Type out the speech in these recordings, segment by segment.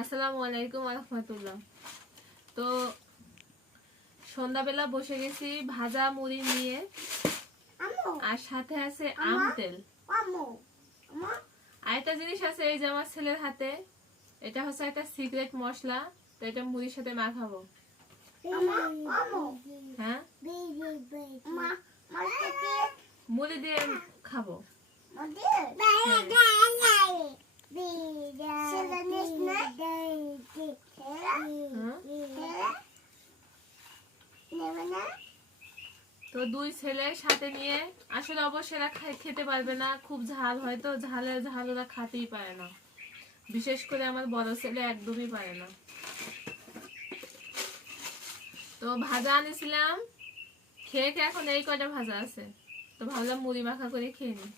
আসসালামু আলাইকুম ওয়া রাহমাতুল্লাহ। তো সন্ধ্যাবেলা বসে গেছি ভাজা মুড়ি নিয়ে, আর সাথে আছে আম তেল। আরেকটা জিনিস আছে এই যে আমার ছেলের হাতে, এটা হচ্ছে একটা সিক্রেট মশলা, তো এটা মুড়ির সাথে মাখাবো। হ্যাঁ, মুড়ি দিয়ে খাবো। তো দুই ছেলের সাথে নিয়ে আসলে অবশ্যই এরা খেতে পারবে না, খুব ঝাল হয়, তো ঝাল ওরা খাতেই পারে না। বিশেষ করে আমার বড় ছেলে একদমই পারে না। তো ভাজা আনিছিলাম, খেয়ে এখন এই কয়টা ভাজা আছে, তো ভাবলাম মুড়ি মাখা করে খেয়ে নি।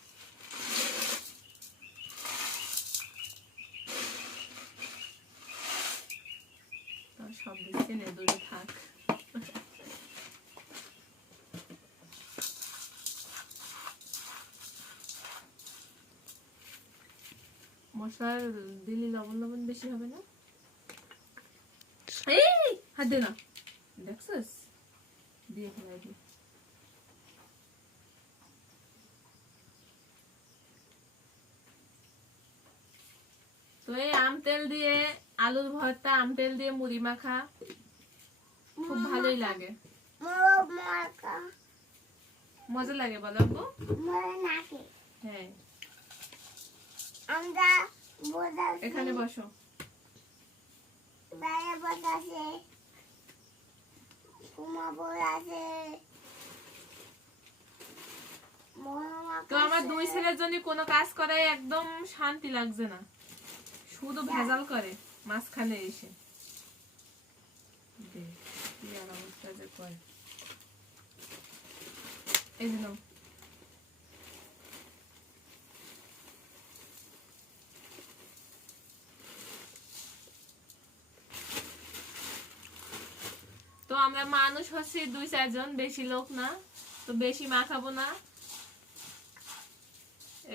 সব দিচ্ছে নে, দূরে থাক। মশলা দিলে লবণ বেশি হবে না? এই হাত দে না, দেখছিস দিয়ে ফেলাই দি। তো এই আম তেল দিয়ে আলুর ভর্তা, আম তেল দিয়ে মুড়ি মাখা খুব ভালোই লাগে। মজা লাগে বলো আব্বু? হ্যাঁ, এখানে বসো। তো আমার দুই ছেলের জন্য কোনো কাজ করাই একদম শান্তি লাগছে না, শুধু ভেজাল করে মাঝখানে এসে। এই জন্য তো আমরা মানুষ হচ্ছি 2-4 জন, বেশি লোক না, তো বেশি মাখাবো না।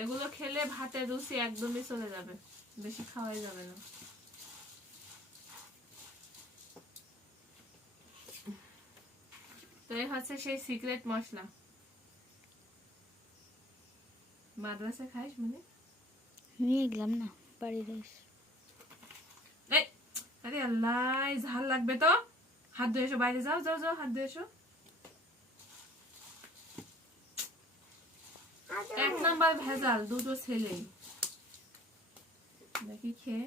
এগুলো খেলে ভাতের রুচি একদমই চলে যাবে, বেশি খাওয়াই যাবে না। তো এই হচ্ছে সেই সিক্রেট মশলা। মাদ্রাসা খাইস মানে নিয়ে গেলাম না বাড়ির রাইস। আরে আল্লাহ, ঝাল লাগবে তো। হাত ধুয়ে এসো, বাইরে যাও যাও যাও, হাত ধুয়ে এসো। 1 নাম্বার ভেজাল, দুটো ছেলে। দেখি খেয়ে।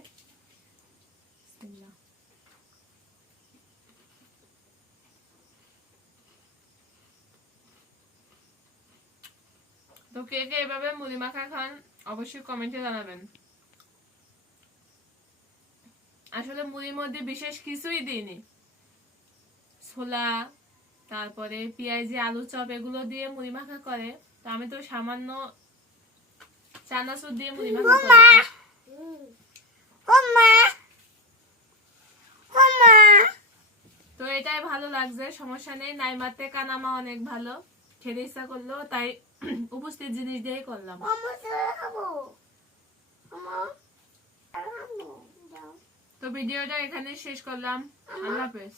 তো কে কে এভাবে মুড়ি মাখা খান অবশ্যই কমেন্টে জানাবেন। আসলে মুড়ির মধ্যে বিশেষ কিছুই দিইনি, ছোলা, তারপরে পেঁয়াজি, আলু চপ, এগুলো দিয়ে মুড়ি মাখা করে। তো আমি তো সামান্য চানাচুর দিয়ে মুড়ি মাখা করলাম। তো এটাই ভালো লাগছে, সমস্যা নেই। নাইমাতে কানামা অনেক ভালো, খেতে ইচ্ছা করলো, তাই উপস্থিত জিনিস দিয়েই করলাম। তো ভিডিওটা এখানে শেষ করলাম। আল্লাহ হাফেজ।